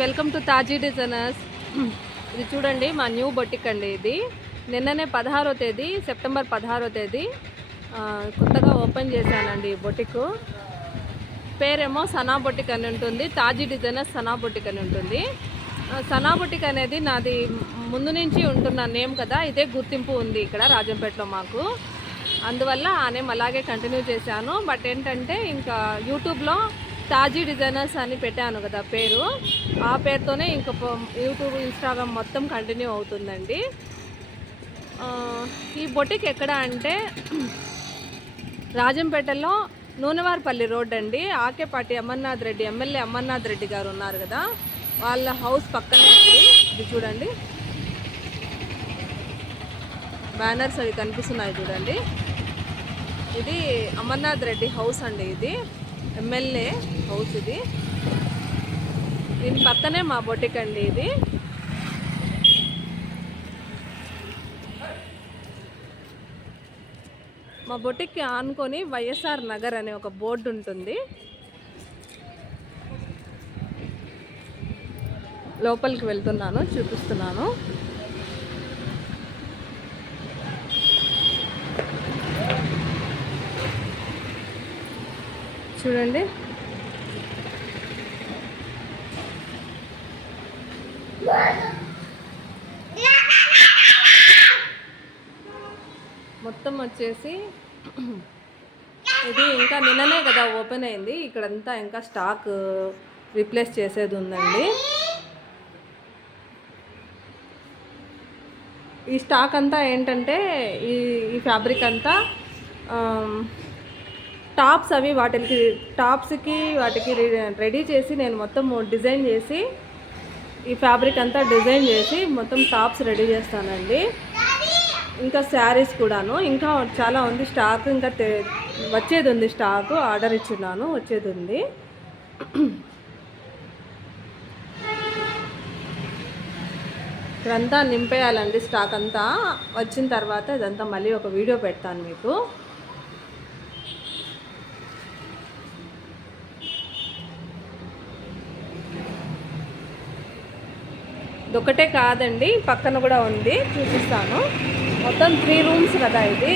Welcome to తాజీ designers. ఇది చూడండి మా న్యూ బొటిక్ అండి. ఇది నిన్ననే 16వ తేదీ సెప్టెంబర్ 16వ తేదీ కొత్తగా ఓపెన్ చేశానండి. బొటిక్ పేరేమో సనా బొటిక్ అని ఉంటుంది. తాజీ డిజైనర్స్ సనా బొటిక్ అని ఉంటుంది. సనా బొటిక్ అనేది నాది ముందు నుంచి ఉంటున్న నేమ్ కదా, ఇదే గుర్తింపు ఉంది ఇక్కడ రాజంపేటలో మాకు. అందువల్ల ఆ నేమ్ అలాగే కంటిన్యూ చేశాను. బట్ ఏంటంటే ఇంకా యూట్యూబ్లో తాజీ డిజైనర్స్ అని పెట్టాను కదా పేరు, ఆ పేరుతోనే ఇంకా యూట్యూబ్ ఇన్స్టాగ్రామ్ మొత్తం కంటిన్యూ అవుతుందండి. ఈ బొటిక్ ఎక్కడ అంటే రాజంపేటలో నూనెవారిపల్లి రోడ్ అండి. ఆకేపాటి అమర్నాథ్ రెడ్డి, ఎమ్మెల్యే అమర్నాథ్ రెడ్డి గారు ఉన్నారు కదా, వాళ్ళ హౌస్ పక్కనే అండి. ఇది చూడండి, బ్యానర్స్ అవి కనిపిస్తున్నాయి చూడండి. ఇది అమర్నాథ్ రెడ్డి హౌస్ అండి. ఇది ఎమ్మెల్యే హౌస్. ఇది దీని పక్కనే మా బొటిక్ అండి. ఇది మా బొటిక్కి ఆనుకొని వైఎస్ఆర్ నగర్ అనే ఒక బోర్డు ఉంటుంది. లోపలికి వెళ్తున్నాను, చూపిస్తున్నాను. చూడండి, మొత్తం వచ్చేసి ఇది ఇంకా నిన్ననే కదా ఓపెన్ అయింది. ఇక్కడంతా ఇంకా స్టాక్ రీప్లేస్ చేసేది ఉందండి. ఈ స్టాక్ అంతా ఏంటంటే ఈ ఫ్యాబ్రిక్ అంతా టాప్స్ అవి టాప్స్కి వాటికి రెడీ చేసి నేను మొత్తం డిజైన్ చేసి ఈ ఫ్యాబ్రిక్ అంతా డిజైన్ చేసి మొత్తం టాప్స్ రెడీ చేస్తానండి. ఇంకా శారీస్ కూడాను ఇంకా చాలా ఉంది స్టాక్. ఇంకా వచ్చేది ఉంది స్టాక్, ఆర్డర్ ఇచ్చున్నాను, వచ్చేది ఉంది. ఇదంతా నింపేయాలండి. స్టాక్ అంతా వచ్చిన తర్వాత ఇదంతా మళ్ళీ ఒక వీడియో పెడతాను మీకు. ఇదొకటే కాదండి, పక్కన కూడా ఉంది, చూపిస్తాను. మొత్తం 3 రూమ్స్ కదా ఇది.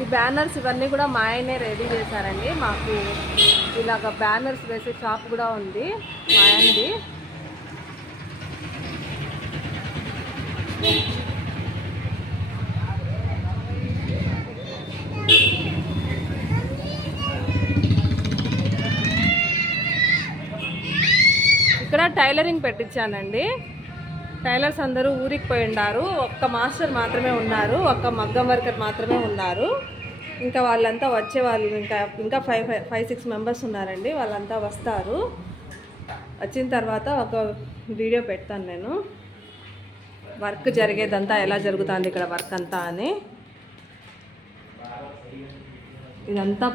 ఈ బ్యానర్స్ ఇవన్నీ కూడా మా ఆయనే రెడీ చేశారండి. మాకు ఇలాగ బ్యానర్స్ వేసే షాప్ కూడా ఉంది మా ఆయనది. ఇక్కడ టైలరింగ్ పెట్టించానండి. టైలర్స్ అందరూ ఊరికి పోయి ఉన్నారు. ఒక్క మాస్టర్ మాత్రమే ఉన్నారు, ఒక్క మగ్గం వర్కర్ మాత్రమే ఉన్నారు. ఇంకా వాళ్ళంతా వచ్చేవాళ్ళు ఇంకా 5-6 మెంబర్స్ ఉన్నారండి. వాళ్ళంతా వస్తారు. వచ్చిన తర్వాత ఒక వీడియో పెడతాను నేను, వర్క్ జరిగేదంతా ఎలా జరుగుతుంది ఇక్కడ వర్క్ అంతా అని. ఇదంతా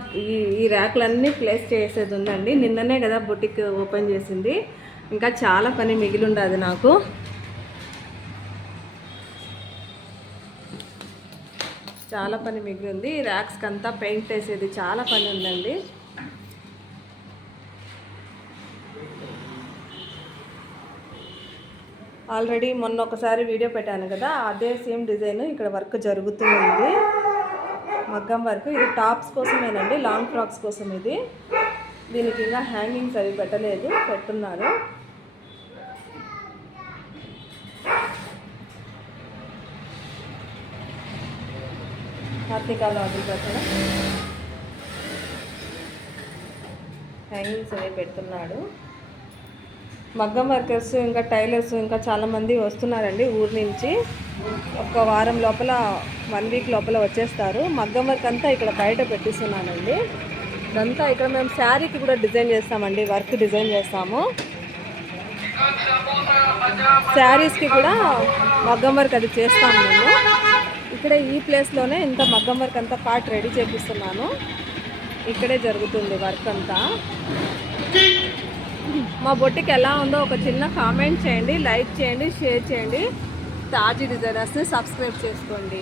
ఈ ర్యాక్లన్నీ ప్లేస్ చేసేది ఉందండి. నిన్ననే కదా బొటిక్ ఓపెన్ చేసింది, ఇంకా చాలా పని మిగిలి ఉండదు నాకు. చాలా పని మిగిలి ఉంది. ర్యాక్స్కి అంతా పెయింట్ వేసేది చాలా పని ఉందండి. ఆల్రెడీ మొన్న ఒకసారి వీడియో పెట్టాను కదా, అదే సేమ్ డిజైన్ ఇక్కడ వర్క్ జరుగుతూ ఉంది. మగ్గం వర్క్. ఇది టాప్స్ కోసమేనండి, లాంగ్ ఫ్రాక్స్ కోసం ఇది. దీనికి ఇంకా హ్యాంగింగ్స్ అవి పెట్టలేదు, పెట్టున్నారు. కార్తీకాలు ఆర్డర్ పెట్టడం, హ్యాంగింగ్స్ అవి పెడుతున్నాడు. మగ్గం వర్కర్స్ ఇంకా టైలర్స్ ఇంకా చాలామంది వస్తున్నారండి ఊరి నుంచి. ఒక వారం లోపల 1 వీక్ లోపల వచ్చేస్తారు. మగ్గం వర్క్ అంతా ఇక్కడ బయట పెట్టిస్తున్నానండి. ఇదంతా ఇక్కడ మేము శారీకి కూడా డిజైన్ చేస్తామండి, వర్క్ డిజైన్ చేస్తాము. శారీస్కి కూడా మగ్గం వర్క్ అది చేస్తాము మేము. ఇక్కడ ఈ ప్లేస్లోనే ఇంత మగ్గం వర్క్ అంతా పార్ట్ రెడీ చేపిస్తున్నాను. ఇక్కడే జరుగుతుంది వర్క్ అంతా. మా బొటిక్ ఎలా ఉందో ఒక చిన్న కామెంట్ చేయండి, లైక్ చేయండి, షేర్ చేయండి. తాజీ డిజైనర్స్ని సబ్స్క్రైబ్ చేసుకోండి.